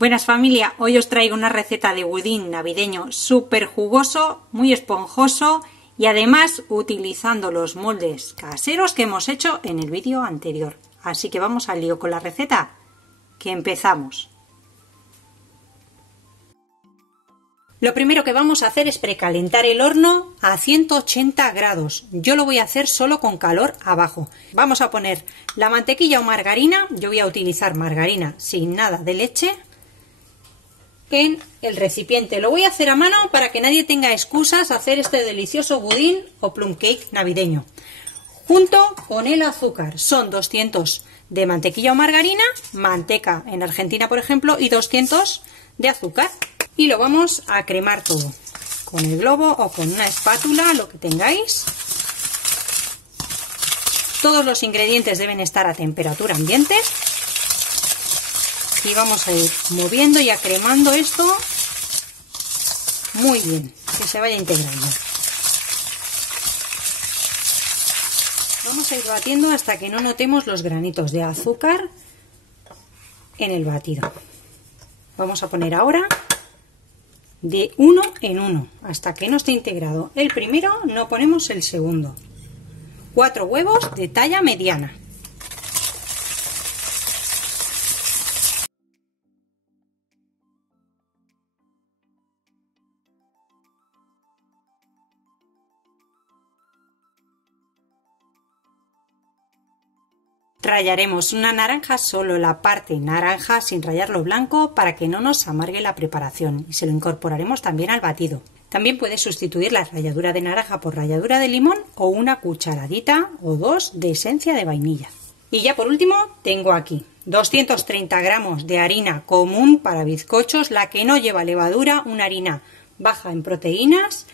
Buenas familia, hoy os traigo una receta de budín navideño súper jugoso, muy esponjoso y además utilizando los moldes caseros que hemos hecho en el vídeo anterior. Así que vamos al lío con la receta, que empezamos. Lo primero que vamos a hacer es precalentar el horno a 180 grados. Yo lo voy a hacer solo con calor abajo. Vamos a poner la mantequilla o margarina, yo voy a utilizar margarina sin nada de leche, en el recipiente. Lo voy a hacer a mano para que nadie tenga excusas a hacer este delicioso budín o plum cake navideño. Junto con el azúcar son 200 de mantequilla o margarina, manteca en Argentina por ejemplo, y 200 de azúcar. Y lo vamos a cremar todo con el globo o con una espátula, lo que tengáis. Todos los ingredientes deben estar a temperatura ambiente. Y vamos a ir moviendo y cremando esto muy bien, que se vaya integrando. Vamos a ir batiendo hasta que no notemos los granitos de azúcar en el batido. Vamos a poner ahora de uno en uno hasta que no esté integrado el primero, no ponemos el segundo. 4 huevos de talla mediana. Rallaremos una naranja, solo la parte naranja sin rallar lo blanco para que no nos amargue la preparación, y se lo incorporaremos también al batido. También puedes sustituir la ralladura de naranja por ralladura de limón o una cucharadita o dos de esencia de vainilla. Y ya por último tengo aquí 230 gramos de harina común para bizcochos, la que no lleva levadura, una harina baja en proteínas,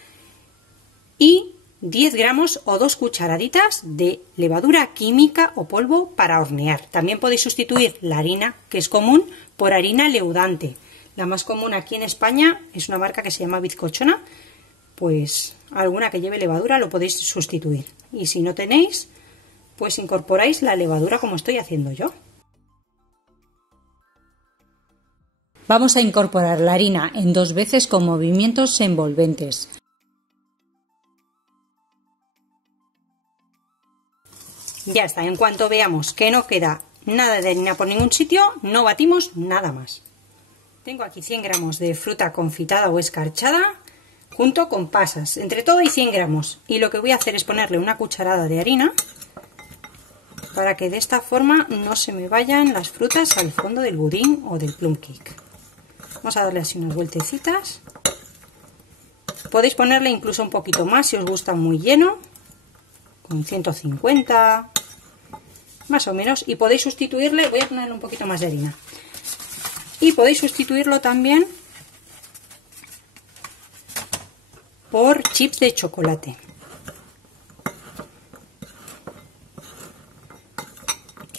y 10 gramos o 2 cucharaditas de levadura química o polvo para hornear. También podéis sustituir la harina que es común por harina leudante. La más común aquí en España es una marca que se llama Bizcochona, pues alguna que lleve levadura lo podéis sustituir. Y si no tenéis, pues incorporáis la levadura como estoy haciendo yo. Vamos a incorporar la harina en 2 veces con movimientos envolventes. Ya está, en cuanto veamos que no queda nada de harina por ningún sitio, no batimos nada más. Tengo aquí 100 gramos de fruta confitada o escarchada junto con pasas. Entre todo hay 100 gramos. Y lo que voy a hacer es ponerle una cucharada de harina para que de esta forma no se me vayan las frutas al fondo del budín o del plum cake. Vamos a darle así unas vueltecitas. Podéis ponerle incluso un poquito más si os gusta muy lleno, con 150 más o menos, y podéis sustituirle, voy a ponerle un poquito más de harina, y podéis sustituirlo también por chips de chocolate.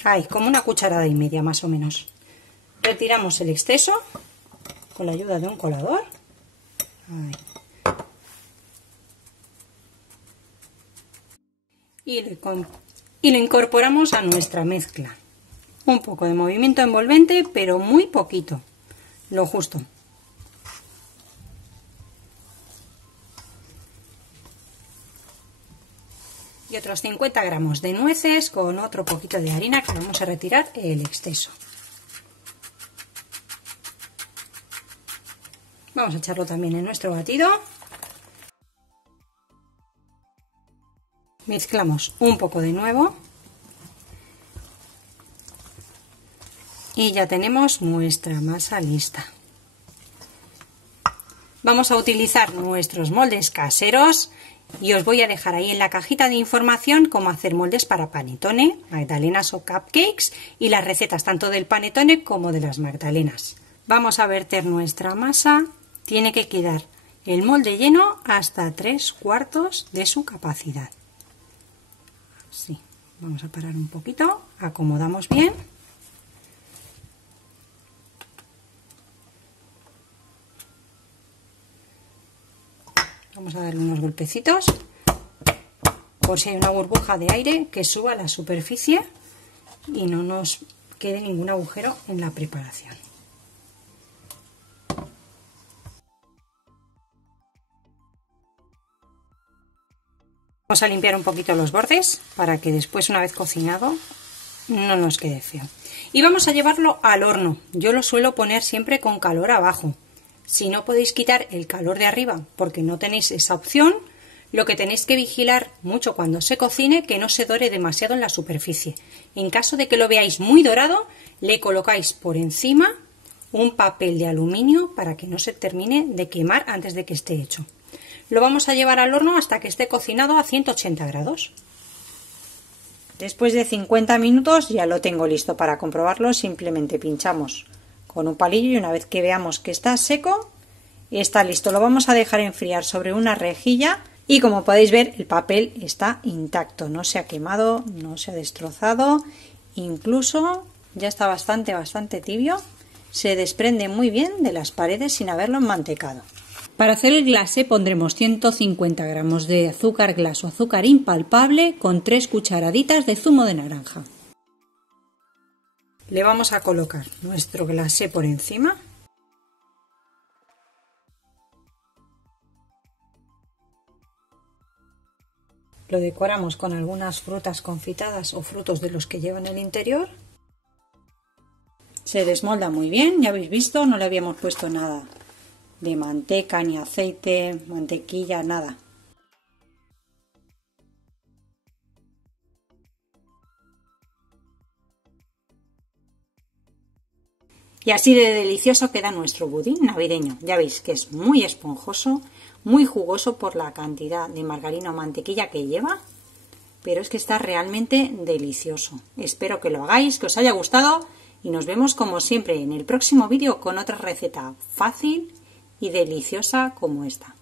Ahí, como una cucharada y media más o menos. Retiramos el exceso con la ayuda de un colador. Ahí. Y lo incorporamos a nuestra mezcla. Un poco de movimiento envolvente, pero muy poquito, lo justo. Y otros 50 gramos de nueces con otro poquito de harina que vamos a retirar el exceso. Vamos a echarlo también en nuestro batido. Mezclamos un poco de nuevo y ya tenemos nuestra masa lista. Vamos a utilizar nuestros moldes caseros y os voy a dejar ahí en la cajita de información cómo hacer moldes para panettone, magdalenas o cupcakes, y las recetas tanto del panettone como de las magdalenas. Vamos a verter nuestra masa. Tiene que quedar el molde lleno hasta 3/4 de su capacidad. Sí, vamos a parar un poquito, acomodamos bien. Vamos a darle unos golpecitos por si hay una burbuja de aire que suba a la superficie y no nos quede ningún agujero en la preparación. Vamos a limpiar un poquito los bordes para que después, una vez cocinado, no nos quede feo. Y vamos a llevarlo al horno. Yo lo suelo poner siempre con calor abajo. Si no podéis quitar el calor de arriba porque no tenéis esa opción, lo que tenéis que vigilar mucho cuando se cocine, que no se dore demasiado en la superficie. En caso de que lo veáis muy dorado, le colocáis por encima un papel de aluminio para que no se termine de quemar antes de que esté hecho. Lo vamos a llevar al horno hasta que esté cocinado a 180 grados. Después de 50 minutos ya lo tengo listo. Para comprobarlo simplemente pinchamos con un palillo y una vez que veamos que está seco, está listo. Lo vamos a dejar enfriar sobre una rejilla y como podéis ver el papel está intacto, no se ha quemado, no se ha destrozado, incluso ya está bastante tibio, se desprende muy bien de las paredes sin haberlo enmantecado. Para hacer el glacé pondremos 150 gramos de azúcar glas o azúcar impalpable con 3 cucharaditas de zumo de naranja. Le vamos a colocar nuestro glacé por encima. Lo decoramos con algunas frutas confitadas o frutos de los que llevan el interior. Se desmolda muy bien, ya habéis visto, no le habíamos puesto nada de manteca, ni aceite, mantequilla, nada. Y así de delicioso queda nuestro budín navideño. Ya veis que es muy esponjoso, muy jugoso por la cantidad de margarina o mantequilla que lleva, pero es que está realmente delicioso. Espero que lo hagáis, que os haya gustado y nos vemos como siempre en el próximo vídeo con otra receta fácil y deliciosa como esta.